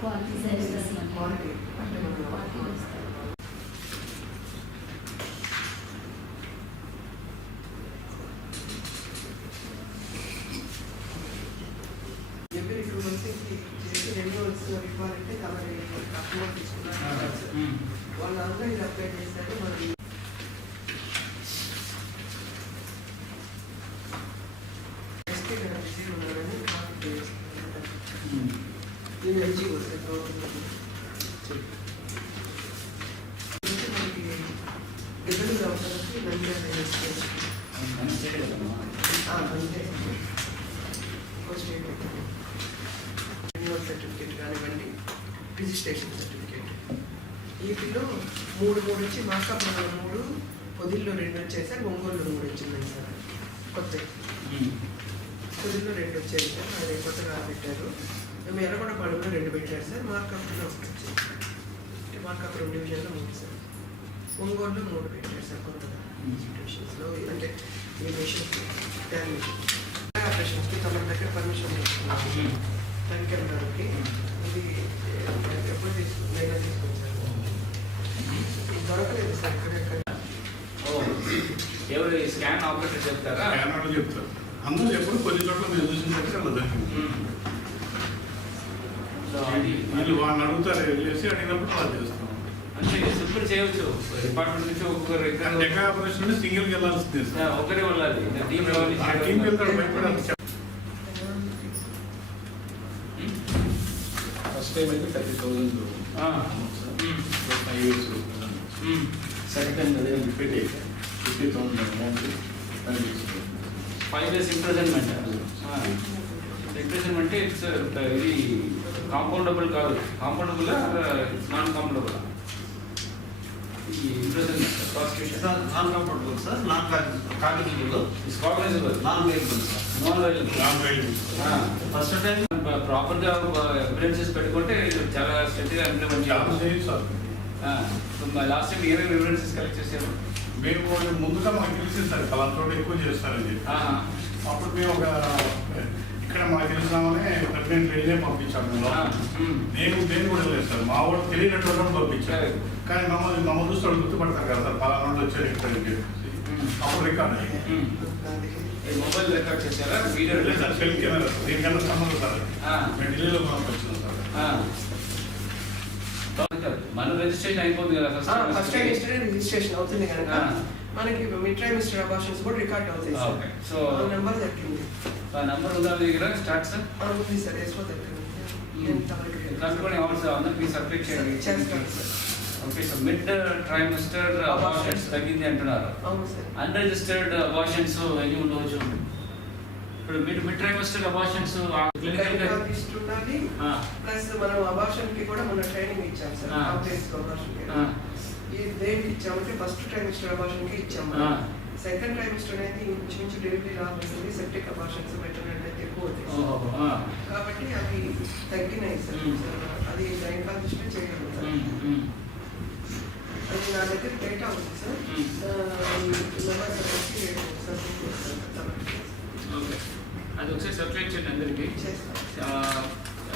Quanti sei? Quanti? Quanti? Certificate కానివ్వండి registration certificate వీటిలో మూడు మూడు వచ్చి మార్కాపురంలో మూడు పొదిల్లో రెండు వచ్చేసారి ఒంగోలు మూడు వచ్చింది సార్. కొత్త. పొదిల్లో రెండు వచ్చాయి సార్ అది కొత్తగా పెట్టారు. మేము ఎర్రగొండపాడులో రెండు పెట్టారు సార్ మార్కాపురంలో ఒకటి వచ్చింది అంటే మార్కాపురం డివిజన్లో మూడు సార్ ఒంగోలులో మూడు పెట్టారు సార్ కొత్తగా ఇన్స్టిట్యూషన్స్లో అంటే ఈ మిషన్స్ ట్యాన్ మిషన్ ఆపరేషన్స్కి తమ దగ్గర పర్మిషన్ తీసుకున్నాం టంకెల్ గారికి ఇది ఎప్పుడు తీసుకుని నేను తీసుకొచ్చాను దొరకలేదు సార్ ఎక్కడెక్కడ ఎవరు స్కాన్ ఆపరేటర్ చెప్తారా? ఏమన్నా చెప్తారు. అందరూ ఎప్పుడు కొన్ని చోట్ల మేము చూసిన దగ్గర అలా అది వీళ్ళు వాళ్ళని అడుగుతారు వెళ్ళేసి అడిగినప్పుడు అలా చేస్తాం అంటే సింపుల్ చేయవచ్చు డిపార్ట్మెంట్ నుంచి ఒక్కొక్కరు డెకా ఆపరేషన్ సింగిల్కి వెళ్ళాల్సింది. ఒకరే వెళ్ళాలి. ఆ టీంకి వెళ్తాడు భయపడాలి. ఫస్ట్ టైం అయితే thirty thousand five years second time అదే రిపీట్ అయితే fifty thousand amount five years imprisonment imprisonment it's ఇది కాంపౌండబుల్ కాదు. Compoundable non compoundable non comfortable sir non cognitive is cognizable non variable sir non first time ప్రాపర్గా evidences పెట్టుకుంటే చాలా implement చేయాలి. Sir last time ఏమేమి evidences collect చేశారు? మేము ముందుగా మాకు తెలిసింది సార్ చోట ఎక్కువ ఆహా. అప్పుడు మేము ఒక ఇక్కడ మాకు తెలిసినామనే ప్రెగ్నెంట్ లేడీనే పంపించాము. నేను నేను కూడా లేదు సార్. మా వాడు తెలియనట్టు వాళ్ళని పంపించారు. సరే. కానీ మమ్మల్ని మమ్మల్ని చూస్తే వాళ్ళు గుర్తుపడతారు కదా సార్. పలానా వాళ్ళు వచ్చారు ఇక్కడ. అప్పుడు రికార్డ్ మొబైల్ రికార్డ్ చేశారా? వీడియో లేదు సార్ సెల్ కెమెరా సార్. దీనికన్నా సంబంధం సార్. మేము ఢిల్లీలో పంపించాం సార్. మన రిజిస్ట్రేషన్ అయిపోతుంది కదా ఫస్ట్ టైం ఇస్తే రిజిస్ట్రేషన్ అవుతుంది కనుక. ఆ. మనకి మిడ్ ట్రైమిస్టర్ అబార్షన్స్ కూడా రికార్డ్ అవుతాయి సార్ సో నెంబర్ దక్కింది. ఆ నంబర్ ఉందా దగ్గర? Start sir. ఉంది సార్ ఎస్ఓ నేను తమరికి కనుక్కొని అవసరం అందరికి సబ్మిట్ చేయండి. చేస్తాను sir. Okay so mid trimester abortions తగ్గింది అంటున్నారు. అవును సార్. అన్రిజిస్టర్డ్ అబార్షన్స్ ఎన్ని ఉండవచ్చు? ఇప్పుడు mid mid trimester abortions clinical ఉండాలి ప్లస్ మనం అబార్షన్కి కూడా మన ట్రైనింగ్ ఇచ్చాం సార్ ఆ. కాంప్లెక్స్ అబార్షన్ ఈ దేనికి ఇచ్చామంటే ఫస్ట్ ట్రైమిస్టర్ అబార్షన్కి ఇచ్చాము. ఆ. సెకండ్ ట్రైమిస్టర్ అనేది ఇంచుమించు డెలివరీ రాబోతుంది సెప్టిక్ అబార్షన్స్ మెటర్నల్ అయితే ఎక్కువ. కాబట్టి అవి తగ్గినాయి సార్. అది గైనకాలజిస్ట్ చేయగలుగుతారు. అది నా దగ్గర డేటా ఉంది సార్ మ్మ్. నెంబర్ వచ్చి సబ్మిట్ చేస్తాను ఓకే అది ఒకసారి సబ్మిట్ చేయండి అందరికి.